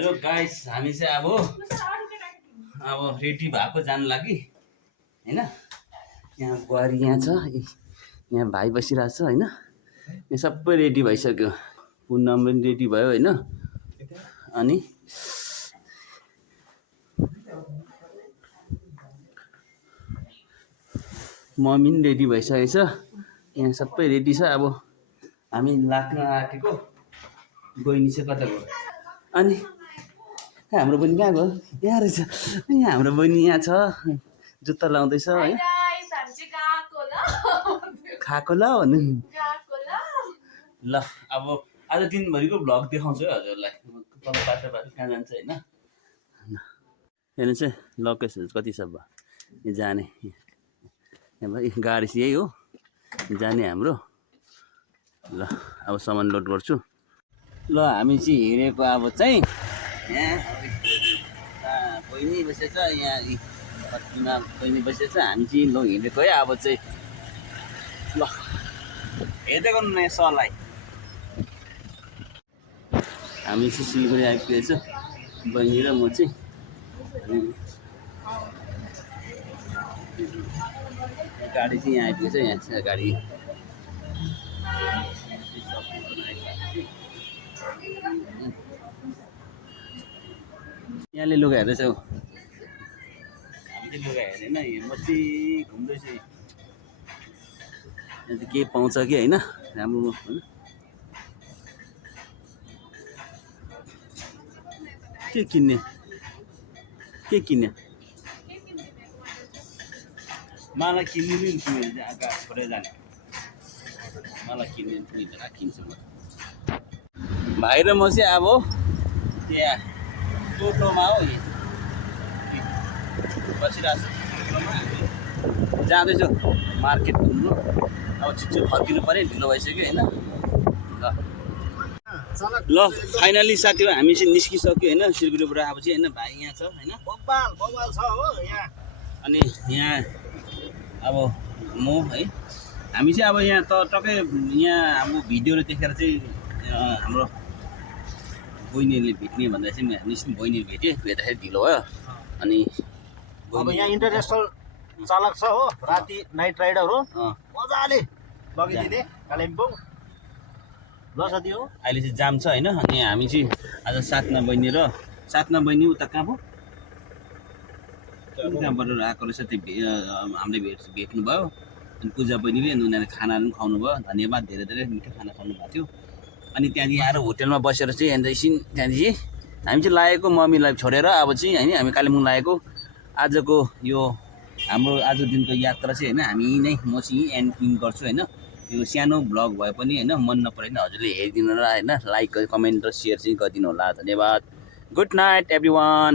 Hello guys, हामी चाहिँ अब रेडी भएको जानु लागि हैन। यहाँ बुहारी यहाँ छ, यहाँ भाइ बसिरहेको छ हैन। यहाँ सबै रेडी भइसक्यो, पूनम पनि रेडी भयो हैन। अनि मम्मी पनि रेडी भइसकेको छ, यहाँ सबै रेडी छ। अब हामी लाग्न आँटेको। बहिनी चाहिँ कता गयो? अनि हाम्रो बहिनी कहाँ गयो? यहाँ रहेछ। यहाँ हाम्रो बहिनी यहाँ छ, जुत्ता लाउँदैछ है। खाएको ल भन्नु ल। अब आज दिनभरिको भ्लग देखाउँछु है हजुरलाई। तल बाटो कहाँ जान्छ होइन। हेर्नु चाहिँ लोकेसन कति छ भयो यो जाने। गाडी चाहिँ यही हो जाने हाम्रो। ल अब सामान लोड गर्छु। ल हामी चाहिँ हिँडेको अब चाहिँ यहाँ बहिनी बसेछ, यहाँ कतिमा बहिनी बसेछ। हामी चाहिँ ल हिँडेको है अब चाहिँ। ल हेर्दै गर्नु नयाँ सरलाई। हामी चाहिँ सिलगढी आइपुगेछ बहिनी र म चाहिँ। गाडी चाहिँ यहाँ आइपुगेछ, यहाँ छ गाडी। यहाँले लुगा हेर्दैछ हौ। हामीले लुगा हेरेन, यहाँ म चाहिँ घुम्दैछु। यहाँ चाहिँ के पाउँछ कि होइन राम्रो होइन। के किन्ने के किन्ने मलाई किन्नु नि तिमीले चाहिँ आगा छोडेर जाने। मलाई किन्ने तिमीले किन्छु म। भाइ र म चाहिँ अब त्यहाँ टोटोमा हो बसिरहेको छु। जाँदैछु मार्केट घुम्नु। अब छिटो फर्किनु पऱ्यो, ढिलो भइसक्यो होइन। ल फाइनली साथी हो हामी चाहिँ निस्किसक्यो होइन सिलगढीबाट। अब चाहिँ होइन भाइ यहाँ छ होइन, बबाल छ हो यहाँ। अनि यहाँ अब म है हामी चाहिँ अब यहाँ त टक्कै यहाँ अब भिडियोले देखेर चाहिँ हाम्रो बहिनीले भेट्ने भन्दा चाहिँ निस्किनु। बहिनीले भेट्दाखेरि ढिलो भयो। अनि अब यहाँ इन्टरनेसनल चालक छ हो, राति नाइट राइडर हो, मजाले लगिदिने कालिम्पोङ। ल साथी हो अहिले चाहिँ जाम छ होइन। अनि हामी चाहिँ आज साथना बहिनी बहिनी उता कहाँ पो कहाँबाट आएको रहेछ त्यो हामीले भेट्नु भयो। अनि पूजा बहिनीले उनीहरूले खानाहरू पनि खुवाउनु भयो। धन्यवाद, धेरै धेरै मिठो खाना खुवाउनु भएको थियो। अनि त्यहाँदेखि आएर होटेलमा बसेर चाहिँ एकछिन त्यहाँदेखि हामी चाहिँ लागेको मम्मीलाई छोडेर अब चाहिँ होइन हामी कालिम्पोङ लागेको। आजको यो हाम्रो आज दिनको यात्रा चाहिँ होइन हामी नै म चाहिँ एन्ड गर्छु होइन। यो सानो भ्लग भए पनि होइन मन नपरे पनि हजुरले हेरिदिनु र होइन लाइक कमेन्ट र सेयर चाहिँ गरिदिनु होला। धन्यवाद। Good night everyone.